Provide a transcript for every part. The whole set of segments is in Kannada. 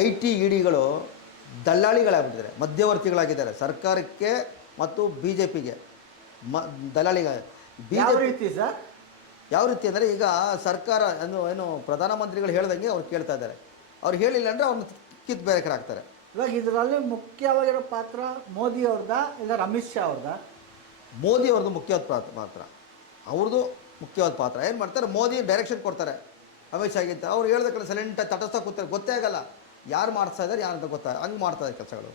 ಐ ಟಿ ಇಡಿಗಳು ದಲ್ಲಾಳಿಗಳಾಗ್ಬಿಟ್ಟಿದ್ದಾರೆ, ಮಧ್ಯವರ್ತಿಗಳಾಗಿದ್ದಾರೆ ಸರ್ಕಾರಕ್ಕೆ ಮತ್ತು ಬಿ ಜೆ ಪಿಗೆ ದಲ್ಲಾಳಿಗಳ. ಬಿ ಯಾವ ಜೆ ಪಿ ರೀತಿ ಸರ್? ಯಾವ ರೀತಿ ಅಂದರೆ, ಈಗ ಸರ್ಕಾರ ಏನು ಪ್ರಧಾನಮಂತ್ರಿಗಳು ಹೇಳ್ದಂಗೆ ಅವ್ರು ಕೇಳ್ತಾ ಇದ್ದಾರೆ. ಅವ್ರು ಹೇಳಿಲ್ಲ ಅಂದರೆ ಅವ್ರನ್ನ ಕಿತ್ತು ಬೇರೆಕರಾಗ್ತಾರೆ. ಇವಾಗ ಇದರಲ್ಲಿ ಮುಖ್ಯವಾಗಿರೋ ಪಾತ್ರ ಮೋದಿ ಅವ್ರದ ಇಲ್ಲ ಅಮಿತ್ ಶಾ ಅವ್ರದ? ಮೋದಿ ಅವ್ರದ್ದು ಮುಖ್ಯವಾದ ಪಾತ್ರ, ಅವ್ರದ್ದು ಮುಖ್ಯವಾದ ಪಾತ್ರ. ಏನು ಮಾಡ್ತಾರೆ, ಮೋದಿ ಡೈರೆಕ್ಷನ್ ಕೊಡ್ತಾರೆ ಅಮಿತ್ ಶಾಗಿಂತ. ಅವ್ರು ಹೇಳ್ದ ಕಡೆ ಸೈಲೆಂಟಾಗಿ ತಟಸ್ಥ ಕೂತಾರೆ, ಗೊತ್ತೇ ಆಗಲ್ಲ ಯಾರು ಮಾಡ್ತಾ ಇದ್ದಾರೆ ಯಾರು ಅಂತ ಗೊತ್ತಾಗ ಹಂಗೆ ಮಾಡ್ತಾರೆ ಕೆಲಸಗಳು.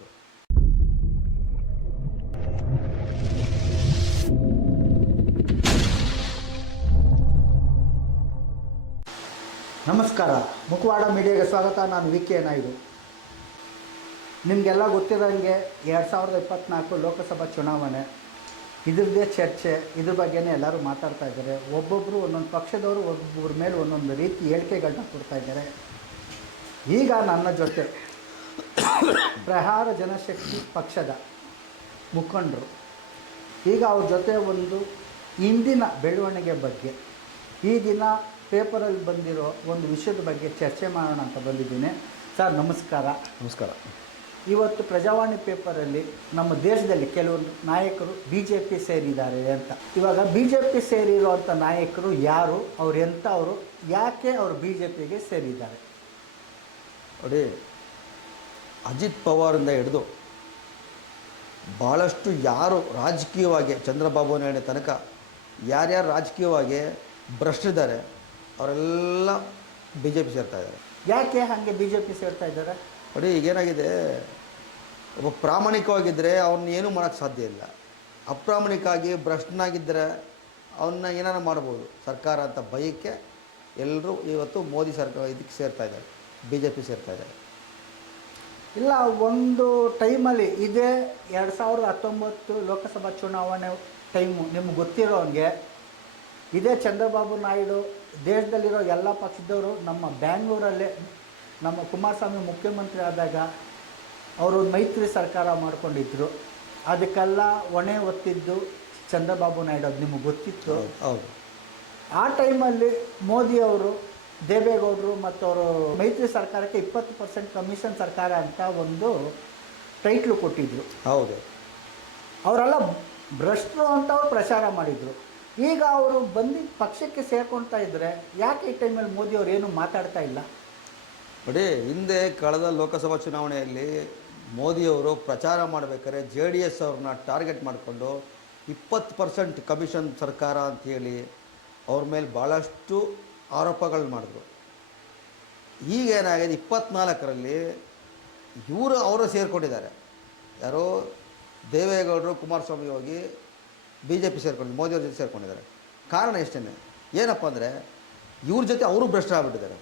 ನಮಸ್ಕಾರ, ಮುಖವಾಡ ಮೀಡಿಯಾಗೆ ಸ್ವಾಗತ. ನಾನು ವಿ ಕೆ ನಾಯ್ಡು. ನಿಮಗೆಲ್ಲ ಗೊತ್ತಿರೋಂಗೆ 2024 ಲೋಕಸಭಾ ಚುನಾವಣೆ, ಇದ್ರದ್ದೇ ಚರ್ಚೆ, ಇದ್ರ ಬಗ್ಗೆನೇ ಎಲ್ಲರೂ ಮಾತಾಡ್ತಾ ಇದ್ದಾರೆ. ಒಬ್ಬೊಬ್ಬರು ಒಂದೊಂದು ಪಕ್ಷದವರು ಒಬ್ಬೊಬ್ಬರ ಮೇಲೆ ಒಂದೊಂದು ರೀತಿ ಹೇಳಿಕೆಗಳನ್ನ ಕೊಡ್ತಾ ಇದ್ದಾರೆ. ಈಗ ನನ್ನ ಜೊತೆ ಪ್ರಹಾರ ಜನಶಕ್ತಿ ಪಕ್ಷದ ಮುಖಂಡರು, ಈಗ ಅವ್ರ ಜೊತೆ ಒಂದು ಇಂದಿನ ಬೆಳವಣಿಗೆ ಬಗ್ಗೆ, ಈ ದಿನ ಪೇಪರಲ್ಲಿ ಬಂದಿರೋ ಒಂದು ವಿಷಯದ ಬಗ್ಗೆ ಚರ್ಚೆ ಮಾಡೋಣ ಅಂತ ಬಂದಿದ್ದೀನಿ. ಸರ್ ನಮಸ್ಕಾರ. ನಮಸ್ಕಾರ. ಇವತ್ತು ಪ್ರಜಾವಾಣಿ ಪೇಪರಲ್ಲಿ ನಮ್ಮ ದೇಶದಲ್ಲಿ ಕೆಲವೊಂದು ನಾಯಕರು ಬಿ ಜೆ ಪಿ ಸೇರಿದ್ದಾರೆ ಅಂತ. ಇವಾಗ ಬಿ ಜೆ ಪಿ ಸೇರಿರುವಂಥ ನಾಯಕರು ಯಾರು, ಅವ್ರು ಎಂಥವರು, ಯಾಕೆ ಅವರು ಬಿ ಜೆ ಪಿಗೆ ಸೇರಿದ್ದಾರೆ? ನೋಡಿ, ಅಜಿತ್ ಪವಾರಿಂದ ಹಿಡಿದು ಭಾಳಷ್ಟು ಯಾರು ರಾಜಕೀಯವಾಗಿ ಚಂದ್ರಬಾಬು ನಾಯ್ಡು ತನಕ ಯಾರ್ಯಾರು ರಾಜಕೀಯವಾಗಿ ಭ್ರಷ್ಟಿದ್ದಾರೆ ಅವರೆಲ್ಲ ಬಿ ಜೆ ಪಿ ಸೇರ್ತಾ ಇದ್ದಾರೆ. ಯಾಕೆ ಹಾಗೆ ಬಿ ಜೆ ಪಿ ಸೇರ್ತಾ ಇದ್ದಾರೆ? ನೋಡಿ, ಈಗೇನಾಗಿದೆ, ಒಬ್ಬ ಪ್ರಾಮಾಣಿಕವಾಗಿದ್ದರೆ ಅವನ್ನ ಏನೂ ಮಾಡೋಕ್ಕೆ ಸಾಧ್ಯ ಇಲ್ಲ. ಅಪ್ರಾಮಾಣಿಕವಾಗಿ ಭ್ರಷ್ಟನಾಗಿದ್ದರೆ ಅವನ್ನ ಏನಾರ ಮಾಡ್ಬೋದು ಸರ್ಕಾರ ಅಂತ ಭಯಕ್ಕೆ ಎಲ್ಲರೂ ಇವತ್ತು ಮೋದಿ ಸರ್ಕಾರ ಇದಕ್ಕೆ ಸೇರ್ತಾ ಇದ್ದಾರೆ, ಬಿ ಜೆ ಪಿ ಸೇರ್ತಾ ಇದ್ದಾರೆ. ಇಲ್ಲ, ಒಂದು ಟೈಮಲ್ಲಿ ಇದೇ 2019 ಲೋಕಸಭಾ ಚುನಾವಣೆ ಟೈಮು ನಿಮ್ಗೆ ಗೊತ್ತಿರೋ ಹಂಗೆ ಇದೇ ಚಂದ್ರಬಾಬು ನಾಯ್ಡು ದೇಶದಲ್ಲಿರೋ ಎಲ್ಲ ಪಕ್ಷದವರು ನಮ್ಮ ಬ್ಯಾಂಗ್ಳೂರಲ್ಲೇ ನಮ್ಮ ಕುಮಾರಸ್ವಾಮಿ ಮುಖ್ಯಮಂತ್ರಿ ಆದಾಗ ಅವರು ಮೈತ್ರಿ ಸರ್ಕಾರ ಮಾಡ್ಕೊಂಡಿದ್ರು. ಅದಕ್ಕೆಲ್ಲ ಹೊಣೆ ಹೊತ್ತಿದ್ದು ಚಂದ್ರಬಾಬು ನಾಯ್ಡು, ಅದು ನಿಮಗೆ ಗೊತ್ತಿತ್ತು. ಹೌದು. ಆ ಟೈಮಲ್ಲಿ ಮೋದಿಯವರು ದೇವೇಗೌಡರು ಮತ್ತು ಅವರು ಮೈತ್ರಿ ಸರ್ಕಾರಕ್ಕೆ 20% ಕಮಿಷನ್ ಸರ್ಕಾರ ಅಂತ ಒಂದು ಟೈಟ್ಲು ಕೊಟ್ಟಿದ್ದರು. ಹೌದು. ಅವರೆಲ್ಲ ಭ್ರಷ್ಟರು ಅಂತ ಅವ್ರು ಪ್ರಚಾರ ಮಾಡಿದರು. ಈಗ ಅವರು ಬಂದು ಪಕ್ಷಕ್ಕೆ ಸೇರ್ಕೊಳ್ತಾ ಇದ್ದರೆ ಯಾಕೆ ಈ ಟೈಮಲ್ಲಿ ಮೋದಿಯವರು ಏನು ಮಾತಾಡ್ತಾ ಇಲ್ಲ? ನೋಡಿ, ಹಿಂದೆ ಕಳೆದ ಲೋಕಸಭಾ ಚುನಾವಣೆಯಲ್ಲಿ ಮೋದಿಯವರು ಪ್ರಚಾರ ಮಾಡಬೇಕಾದ್ರೆ ಜೆ ಡಿ ಎಸ್ ಅವ್ರನ್ನ ಟಾರ್ಗೆಟ್ ಮಾಡಿಕೊಂಡು 20% ಕಮಿಷನ್ ಸರ್ಕಾರ ಅಂಥೇಳಿ ಅವ್ರ ಮೇಲೆ ಭಾಳಷ್ಟು ಆರೋಪಗಳು ಮಾಡಿದ್ರು. ಈಗೇನಾಗಿದೆ, 24ರಲ್ಲಿ ಅವರು ಸೇರಿಕೊಂಡಿದ್ದಾರೆ. ಯಾರೋ ದೇವೇಗೌಡರು ಕುಮಾರಸ್ವಾಮಿ ಹೋಗಿ ಬಿ ಜೆ ಪಿ ಸೇರ್ಕೊಂಡಿದ್ದಾರೆ, ಮೋದಿಯವ್ರ ಜೊತೆ ಸೇರ್ಕೊಂಡಿದ್ದಾರೆ. ಕಾರಣ ಇಷ್ಟೇ, ಏನಪ್ಪ ಅಂದರೆ ಇವ್ರ ಜೊತೆ ಅವರು ಭ್ರಷ್ಟರಾಗ್ಬಿಟ್ಟಿದ್ದಾರೆ.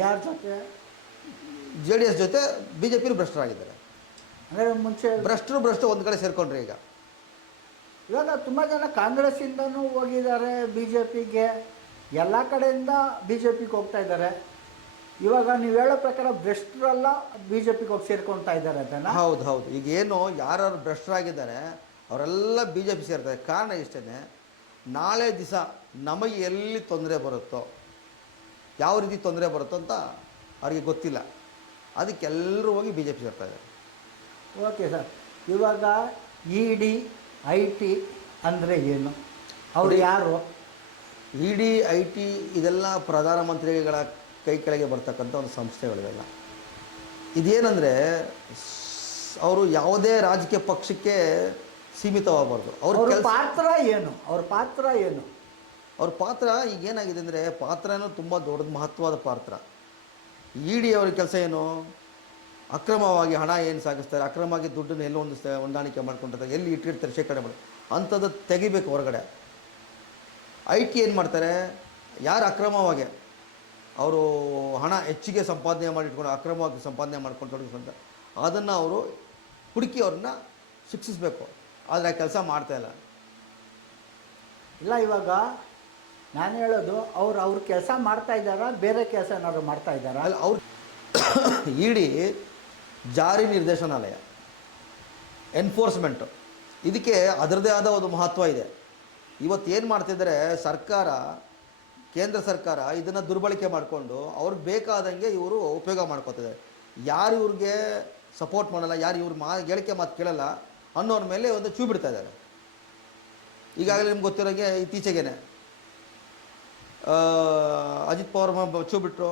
ಯಾರ ಜೊತೆ? ಜೆ ಡಿ ಎಸ್ ಜೊತೆ ಬಿ ಜೆ ಪಿನೂ ಭ್ರಷ್ಟರಾಗಿದ್ದಾರೆ. ಅಂದರೆ ಮುಂಚೆ ಭ್ರಷ್ಟರು ಒಂದು ಕಡೆ ಸೇರಿಕೊಂಡ್ರೆ ಇವಾಗ ತುಂಬ ಜನ ಕಾಂಗ್ರೆಸ್ಸಿಂದನೂ ಹೋಗಿದ್ದಾರೆ ಬಿ ಜೆ ಪಿಗೆ, ಎಲ್ಲ ಕಡೆಯಿಂದ ಬಿ ಜೆ ಪಿಗೆ ಹೋಗ್ತಾ ಇದ್ದಾರೆ. ಇವಾಗ ನೀವು ಹೇಳೋ ಪ್ರಕಾರ ಭ್ರಷ್ಟರೆಲ್ಲ ಬಿ ಜೆ ಪಿಗೆ ಹೋಗಿ ಸೇರ್ಕೊಳ್ತಾ ಇದ್ದಾರೆ ಅದನ್ನು? ಹೌದು ಹೌದು. ಈಗ ಏನು ಯಾರು ಭ್ರಷ್ಟರಾಗಿದ್ದಾರೆ ಅವರೆಲ್ಲ ಬಿ ಜೆ ಪಿ ಸೇರ್ತಾರೆ. ಕಾರಣ ಇಷ್ಟೇ, ನಾಳೆ ದಿವಸ ನಮಗೆ ಎಲ್ಲಿ ತೊಂದರೆ ಬರುತ್ತೋ, ಯಾವ ರೀತಿ ತೊಂದರೆ ಬರುತ್ತೋ ಅಂತ ಅವ್ರಿಗೆ ಗೊತ್ತಿಲ್ಲ. ಅದಕ್ಕೆಲ್ಲರೂ ಹೋಗಿ ಬಿ ಜೆ ಪಿ ಸೇರ್ತಾರೆ. ಓಕೆ ಸರ್, ಇವಾಗ ಇ ಡಿ ಐ ಟಿ ಅಂದರೆ ಏನು, ಅವರು ಯಾರು? ಇ ಡಿ ಐ ಟಿ ಇದೆಲ್ಲ ಪ್ರಧಾನಮಂತ್ರಿಗಳ ಕೈ ಕೆಳಗೆ ಬರ್ತಕ್ಕಂಥ ಒಂದು ಸಂಸ್ಥೆಗಳಿವೆಲ್ಲ. ಇದೇನೆಂದರೆ ಅವರು ಯಾವುದೇ ರಾಜಕೀಯ ಪಕ್ಷಕ್ಕೆ ಸೀಮಿತವಾಗಬಾರ್ದು. ಅವ್ರ ಪಾತ್ರ ಏನು? ಅವ್ರ ಪಾತ್ರ ಏನು? ಅವ್ರ ಪಾತ್ರ ಈಗೇನಾಗಿದೆ ಅಂದರೆ, ಪಾತ್ರನೂ ತುಂಬ ದೊಡ್ಡ ಮಹತ್ವದ ಪಾತ್ರ. ಇ ಡಿ ಅವ್ರ ಕೆಲಸ ಏನು, ಅಕ್ರಮವಾಗಿ ಹಣ ಏನು ಸಾಗಿಸ್ತಾರೆ, ಅಕ್ರಮವಾಗಿ ದುಡ್ಡನ್ನು ಎಲ್ಲೋ ಒಂದು ಹೊಂದಾಣಿಕೆ ಮಾಡ್ಕೊಂಡಿರ್ತಾರೆ, ಎಲ್ಲಿ ಇಟ್ಟಿರ್ತಾರೆ ಶೇಖರಣೆ ಮಾಡಿ ಅಂಥದ್ದು ತೆಗಿಬೇಕು ಹೊರಗಡೆ. ಐ ಟಿ ಏನು ಮಾಡ್ತಾರೆ, ಯಾರು ಅಕ್ರಮವಾಗಿ ಅವರು ಹಣ ಹೆಚ್ಚಿಗೆ ಸಂಪಾದನೆ ಮಾಡಿಟ್ಕೊಂಡು ಅಕ್ರಮವಾಗಿ ಸಂಪಾದನೆ ಮಾಡ್ಕೊಂಡು ತೊಡಗಿಸ್ಕೊಂತಾರೆ, ಅದನ್ನು ಅವರು ಹುಡುಕಿ ಅವ್ರನ್ನ ಶಿಕ್ಷಿಸಬೇಕು. ಆದರೆ ಆ ಕೆಲಸ ಮಾಡ್ತಾಯಿಲ್ಲ. ಇಲ್ಲ, ಇವಾಗ ನಾನು ಹೇಳೋದು ಅವ್ರ ಕೆಲಸ ಮಾಡ್ತಾ ಇದ್ದಾರಾ, ಬೇರೆ ಕೆಲಸ ಏನಾದ್ರು ಮಾಡ್ತಾ ಇದ್ದಾರಾ? ಅಲ್ಲ, ಅವ್ರು ಇಡಿ ಜಾರಿ ನಿರ್ದೇಶನಾಲಯ, ಎನ್ಫೋರ್ಸ್ಮೆಂಟು, ಇದಕ್ಕೆ ಅದರದ್ದೇ ಆದ ಒಂದು ಮಹತ್ವ ಇದೆ. ಇವತ್ತು ಏನು ಮಾಡ್ತಿದ್ದಾರೆ ಸರ್ಕಾರ, ಕೇಂದ್ರ ಸರ್ಕಾರ ಇದನ್ನು ದುರ್ಬಳಕೆ ಮಾಡಿಕೊಂಡು ಅವ್ರಿಗೆ ಬೇಕಾದಂಗೆ ಇವರು ಉಪಯೋಗ ಮಾಡ್ಕೋತಿದ್ದಾರೆ. ಯಾರು ಇವ್ರಿಗೆ ಸಪೋರ್ಟ್ ಮಾಡಲ್ಲ, ಯಾರು ಇವ್ರ ಹೇಳಿಕೆ ಮಾತು ಕೇಳಲ್ಲ ಅನ್ನೋರ ಮೇಲೆ ಒಂದು ಚೂ ಬಿಡ್ತಾ ಇದ್ದಾರೆ. ಈಗಾಗಲೇ ನಿಮ್ಗೆ ಗೊತ್ತಿರೋಂಗೆ ಇತ್ತೀಚೆಗೇನೆ ಅಜಿತ್ ಪವಾರ್ ಚೂ ಬಿಟ್ಟರು,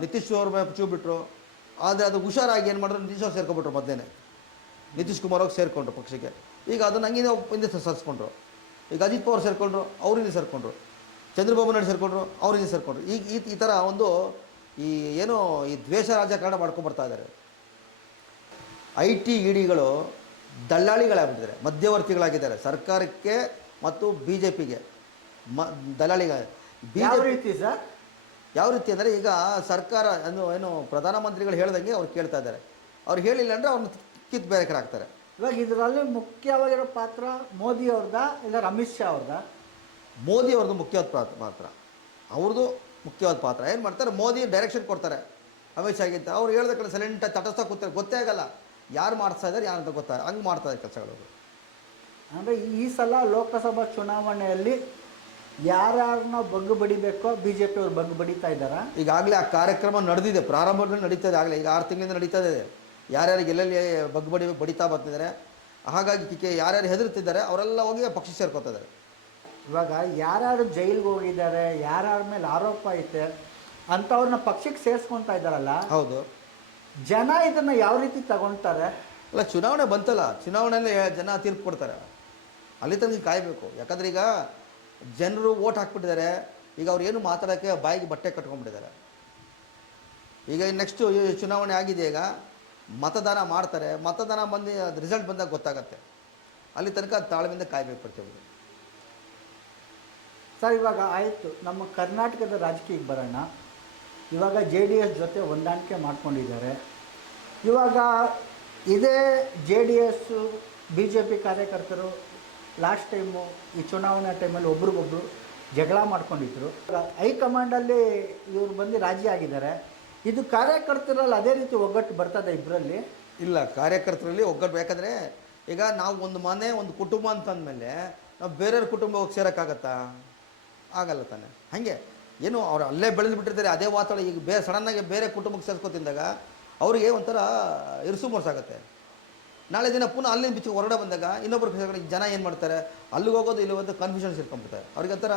ನಿತೀಶ್ ಅವ್ರ ಚೂ ಬಿಟ್ಟರು. ಆದರೆ ಅದು ಹುಷಾರಾಗಿ ಏನು ಮಾಡಿದ್ರು, ನಿತೀಶ್ ಅವ್ರು ಸೇರ್ಕೊಬಿಟ್ರು. ಮೊದಲೇ ನಿತೀಶ್ ಕುಮಾರ್ ಅವ್ರು ಸೇರಿಕೊಂಡ್ರು ಪಕ್ಷಕ್ಕೆ. ಈಗ ಅದನ್ನು ಹಂಗೆ ಹಿಂದೆ ಸರಿಸ್ಕೊಂಡ್ರು. ಈಗ ಅಜಿತ್ ಪವಾರ್ ಸೇರಿಕೊಂಡ್ರು, ಅವ್ರಿಂದ ಸೇರಿಕೊಂಡ್ರು. ಚಂದ್ರಬಾಬು ನಾಯ್ಡು ಸೇರಿಕೊಂಡ್ರು, ಅವ್ರಿಂದ ಸೇರಿಕೊಂಡ್ರು. ಈಗ ಈ ಥರ ಒಂದು ಈ ಏನೋ ಈ ದ್ವೇಷ ರಾಜಕಾರಣ ಮಾಡ್ಕೊಂಡ್ಬರ್ತಾ ಇದ್ದಾರೆ. IT ಇಡಿಗಳು ದಲ್ಲಾಳಿಗಳಾಗಿದ್ದಾರೆ, ಮಧ್ಯವರ್ತಿಗಳಾಗಿದ್ದಾರೆ ಸರ್ಕಾರಕ್ಕೆ ಮತ್ತು BJPಗೆ ದಲ್ಲಾಳಿಗಳ. ಯಾವ ರೀತಿ ಸರ್? ಯಾವ ರೀತಿ ಅಂದರೆ ಈಗ ಸರ್ಕಾರ ಏನು ಪ್ರಧಾನಮಂತ್ರಿಗಳು ಹೇಳ್ದಂಗೆ ಅವ್ರು ಕೇಳ್ತಾ ಇದ್ದಾರೆ. ಅವ್ರು ಹೇಳಿಲ್ಲ ಅಂದರೆ ಅವ್ರನ್ನ ಕಿತ್ತು ಬೇರೆ ಕಡೆ ಹಾಕ್ತಾರೆ. ಇವಾಗ ಇದರಲ್ಲಿ ಮುಖ್ಯವಾಗಿರೋ ಪಾತ್ರ ಮೋದಿ ಅವ್ರದ ಇಲ್ಲ ಅಮಿತ್ ಶಾ ಅವ್ರದ? ಮೋದಿ ಅವ್ರದ್ದು ಮುಖ್ಯವಾದ ಪಾತ್ರ, ಅವ್ರದ್ದು ಮುಖ್ಯವಾದ ಪಾತ್ರ. ಏನು ಮಾಡ್ತಾರೆ, ಮೋದಿ ಡೈರೆಕ್ಷನ್ ಕೊಡ್ತಾರೆ ಅಮಿತ್ ಶಾಗಿಂತ. ಅವ್ರು ಹೇಳ್ದ ಕಡೆ ಸೈಲೆಂಟಾಗಿ ತಟಸ್ಥ ಕೂತಾರೆ, ಗೊತ್ತೇ ಆಗಲ್ಲ ಯಾರು ಮಾಡ್ತಾ ಇದ್ದಾರೆ ಯಾರು ಅಂತ ಗೊತ್ತಾಗ ಹಂಗೆ ಮಾಡ್ತಾ ಇದ್ದಾರೆ ಕೆಲಸಗಳು. ಅಂದರೆ ಈ ಸಲ ಲೋಕಸಭಾ ಚುನಾವಣೆಯಲ್ಲಿ ಯಾರನ್ನ ಬಗ್ಗು ಬಡಿಬೇಕೋ BJP ಅವ್ರು ಬಗ್ಗು ಬಡಿತಾ ಇದ್ದಾರಾ? ಈಗಾಗಲೇ ಆ ಕಾರ್ಯಕ್ರಮ ನಡೆದಿದೆ, ಪ್ರಾರಂಭದಲ್ಲಿ ನಡೀತಾ ಇದೆ. ಆಗಲೇ ಈಗ 6 ತಿಂಗಳಿಂದ ನಡೀತಾ ಇದೆ. ಯಾರ್ಯಾರಿಗೆ ಎಲ್ಲೆಲ್ಲಿ ಬಗ್ಗು ಬಡಿತಾ ಬರ್ತಿದ್ದಾರೆ. ಹಾಗಾಗಿ ಯಾರ್ಯಾರು ಹೆದರ್ತಿದ್ದಾರೆ ಅವರೆಲ್ಲ ಹೋಗಿ ಪಕ್ಷ ಸೇರ್ಕೋತಾ ಇದ್ದಾರೆ. ಇವಾಗ ಯಾರ್ಯಾರು ಜೈಲಿಗೆ ಹೋಗಿದ್ದಾರೆ, ಯಾರ್ಯಾರ ಮೇಲೆ ಆರೋಪ ಐತೆ ಅಂಥವ್ರನ್ನ ಪಕ್ಷಕ್ಕೆ ಸೇರಿಸ್ಕೊತಾ ಇದ್ದಾರಲ್ಲ, ಹೌದು. ಜನ ಇದನ್ನು ಯಾವ ರೀತಿ ತಗೊಳ್ತಾರೆ? ಅಲ್ಲ, ಚುನಾವಣೆ ಬಂತಲ್ಲ, ಚುನಾವಣೆಯಲ್ಲಿ ಜನ ತೀರ್ಪು ಕೊಡ್ತಾರೆ. ಅಲ್ಲಿ ತನಕ ಕಾಯಬೇಕು. ಯಾಕಂದರೆ ಈಗ ಜನರು ಓಟ್ ಹಾಕ್ಬಿಟ್ಟಿದ್ದಾರೆ. ಈಗ ಅವ್ರು ಏನು ಮಾತಾಡೋಕ್ಕೆ ಬಾಯಿಗೆ ಬಟ್ಟೆ ಕಟ್ಕೊಂಡ್ಬಿಟ್ಟಿದ್ದಾರೆ. ಈಗ ನೆಕ್ಸ್ಟು ಚುನಾವಣೆ ಆಗಿದೆ, ಈಗ ಮತದಾನ ಮಾಡ್ತಾರೆ. ಮತದಾನ ಬಂದು ಅದು ರಿಸಲ್ಟ್ ಬಂದಾಗ ಗೊತ್ತಾಗತ್ತೆ. ಅಲ್ಲಿ ತನಕ ತಾಳ್ಮೆಯಿಂದ ಕಾಯಬೇಕು ಪ್ರತಿಯೊಬ್ಬರು. ಸರ್, ಇವಾಗ ಆಯಿತು, ನಮ್ಮ ಕರ್ನಾಟಕದ ರಾಜಕೀಯಕ್ಕೆ ಬರೋಣ. ಇವಾಗ JDS ಜೊತೆ ಹೊಂದಾಣಿಕೆ ಮಾಡ್ಕೊಂಡಿದ್ದಾರೆ. ಇವಾಗ ಇದೇ JDS BJP ಕಾರ್ಯಕರ್ತರು ಲಾಸ್ಟ್ ಟೈಮು ಈ ಚುನಾವಣೆ ಟೈಮಲ್ಲಿ ಒಬ್ರಿಗೊಬ್ರು ಜಗಳ ಮಾಡ್ಕೊಂಡಿದ್ರು. ಹೈಕಮಾಂಡಲ್ಲಿ ಇವ್ರು ಬಂದು ರಾಜಿ ಆಗಿದ್ದಾರೆ. ಇದು ಕಾರ್ಯಕರ್ತರಲ್ಲಿ ಅದೇ ರೀತಿ ಒಗ್ಗಟ್ಟು ಬರ್ತದೆ ಇಬ್ಬರಲ್ಲಿ? ಇಲ್ಲ, ಕಾರ್ಯಕರ್ತರಲ್ಲಿ ಒಗ್ಗಟ್ಟು. ಯಾಕಂದರೆ ಈಗ ನಾವು ಒಂದು ಮನೆ ಒಂದು ಕುಟುಂಬ ಅಂತಂದಮೇಲೆ ನಾವು ಬೇರೆಯವ್ರ ಕುಟುಂಬ ಹೋಗಿ ಸೇರೋಕ್ಕಾಗತ್ತಾ? ಆಗಲ್ಲ ತಾನೆ. ಹಾಗೆ ಏನು ಅವ್ರು ಅಲ್ಲೇ ಬೆಳೆದು ಬಿಟ್ಟಿರ್ತಾರೆ, ಅದೇ ವಾತಾವರಣ. ಈಗ ಸಡನ್ನಾಗಿ ಬೇರೆ ಕುಟುಂಬಕ್ಕೆ ಸೇರಿಸ್ಕೊತಿದ್ದಾಗ ಅವರಿಗೆ ಒಂಥರ ಇರಿಸು ಮೊರ್ಸಾಗುತ್ತೆ. ನಾಳೆ ದಿನ ಪುನಃ ಅಲ್ಲಿಂದ ಬಿಚ್ಚು ಹೊರಗಡೆ ಬಂದಾಗ ಇನ್ನೊಬ್ಬರು ಜನ ಏನು ಮಾಡ್ತಾರೆ, ಅಲ್ಲಿಗೆ ಹೋಗೋದು ಇಲ್ಲಿ ಹೋಗೋದು ಕನ್ಫ್ಯೂಷನ್ಸ್ ಇಟ್ಕೊಂಡ್ಬಿಡ್ತಾರೆ. ಅವ್ರಿಗೆ ಒಂಥರ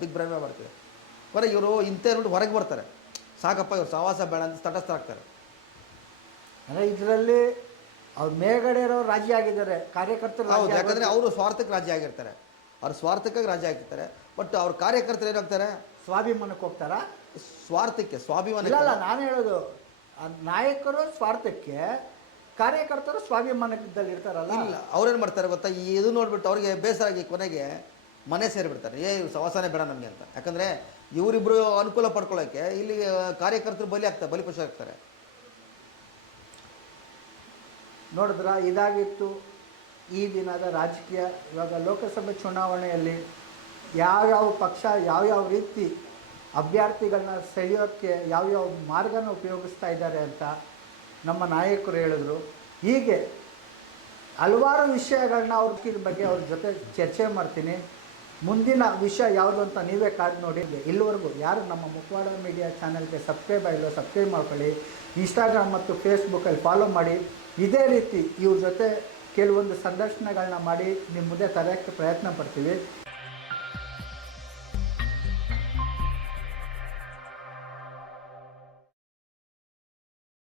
ದಿಗ್ಭ್ರಮೆ ಮಾಡ್ತಾರೆ. ಹೊರಗೆ ಇವರು ಇಂಥ ನೋಡಿ ಹೊರಗೆ ಬರ್ತಾರೆ, ಸಾಕಪ್ಪ ಇವ್ರು ಸಹವಾಸ ಬೇಡ ಅಂತ ತಟಸ್ಥರಾಗ್ತಾರೆ. ಅಂದರೆ ಇದರಲ್ಲಿ ಅವ್ರು ಮೇಲ್ಗಡೆ ಇರೋರು ರಾಜಿ ಆಗಿದ್ದಾರೆ, ಕಾರ್ಯಕರ್ತರು. ಹೌದು, ಯಾಕಂದರೆ ಅವರು ಸ್ವಾರ್ಥಕ್ಕೆ ರಾಜಿ ಆಗಿರ್ತಾರೆ. ಅವ್ರು ಸ್ವಾರ್ಥಕ್ಕಾಗಿ ರಾಜಿ ಆಗಿರ್ತಾರೆ. ಬಟ್ ಅವ್ರ ಕಾರ್ಯಕರ್ತರು ಏನಾಗ್ತಾರೆ, ಸ್ವಾಭಿಮಾನಕ್ಕೆ ಹೋಗ್ತಾರಾ? ಸ್ವಾರ್ಥಕ್ಕೆ, ಸ್ವಾಭಿಮಾನ ಇಲ್ಲ, ನಾನು ಹೇಳೋದು ನಾಯಕರು ಸ್ವಾರ್ಥಕ್ಕೆ, ಕಾರ್ಯಕರ್ತರು ಸ್ವಾಭಿಮಾನದಲ್ಲಿ ಇರ್ತಾರಲ್ಲ. ಇಲ್ಲ, ಅವ್ರೇನು ಮಾಡ್ತಾರೆ ಗೊತ್ತಾ, ಇದು ನೋಡ್ಬಿಟ್ಟು ಅವ್ರಿಗೆ ಬೇಸರ ಆಗಿ ಕೊನೆಗೆ ಮನೆ ಸೇರಿಬಿಡ್ತಾರೆ. ಇವ್ರು ಸವಾಸನೆ ಬೇಡ ನಮಗೆ ಅಂತ. ಯಾಕಂದರೆ ಇವರಿಬ್ಬರು ಅನುಕೂಲ ಪಡ್ಕೊಳ್ಳೋಕ್ಕೆ ಇಲ್ಲಿ ಕಾರ್ಯಕರ್ತರು ಬಲಿಪಶು ಆಗ್ತಾರೆ. ನೋಡಿದ್ರ, ಇದಾಗಿತ್ತು ಈ ದಿನದ ರಾಜಕೀಯ. ಇವಾಗ ಲೋಕಸಭೆ ಚುನಾವಣೆಯಲ್ಲಿ ಯಾವ್ಯಾವ ಪಕ್ಷ ಯಾವ್ಯಾವ ರೀತಿ ಅಭ್ಯರ್ಥಿಗಳನ್ನ ಸೆಳೆಯೋಕ್ಕೆ ಯಾವ್ಯಾವ ಮಾರ್ಗನ ಉಪಯೋಗಿಸ್ತಾ ಇದ್ದಾರೆ ಅಂತ ನಮ್ಮ ನಾಯಕರು ಹೇಳಿದ್ರು. ಹೀಗೆ ಹಲವಾರು ವಿಷಯಗಳನ್ನ ಇದ್ರ ಬಗ್ಗೆ ಅವ್ರ ಜೊತೆ ಚರ್ಚೆ ಮಾಡ್ತೀನಿ. ಮುಂದಿನ ವಿಷಯ ಯಾವುದು ಅಂತ ನೀವೇ ಕಾದು ನೋಡಿ. ಇಲ್ಲಿವರೆಗೂ ಯಾರು ನಮ್ಮ ಮುಖವಾಡ ಮೀಡಿಯಾ ಚಾನಲ್ಗೆ ಸಬ್ಸ್ಕ್ರೈಬ್ ಆಗಿಲ್ಲ, ಸಬ್ಸ್ಕ್ರೈಬ್ ಮಾಡ್ಕೊಳ್ಳಿ. ಇನ್ಸ್ಟಾಗ್ರಾಮ್ ಮತ್ತು ಫೇಸ್ಬುಕ್ಕಲ್ಲಿ ಫಾಲೋ ಮಾಡಿ. ಇದೇ ರೀತಿ ಇವ್ರ ಜೊತೆ ಕೆಲವೊಂದು ಸಂದರ್ಶನಗಳನ್ನ ಮಾಡಿ ನಿಮ್ಮ ಮುಂದೆ ತರೋಕ್ಕೆ ಪ್ರಯತ್ನ ಪಡ್ತೀವಿ.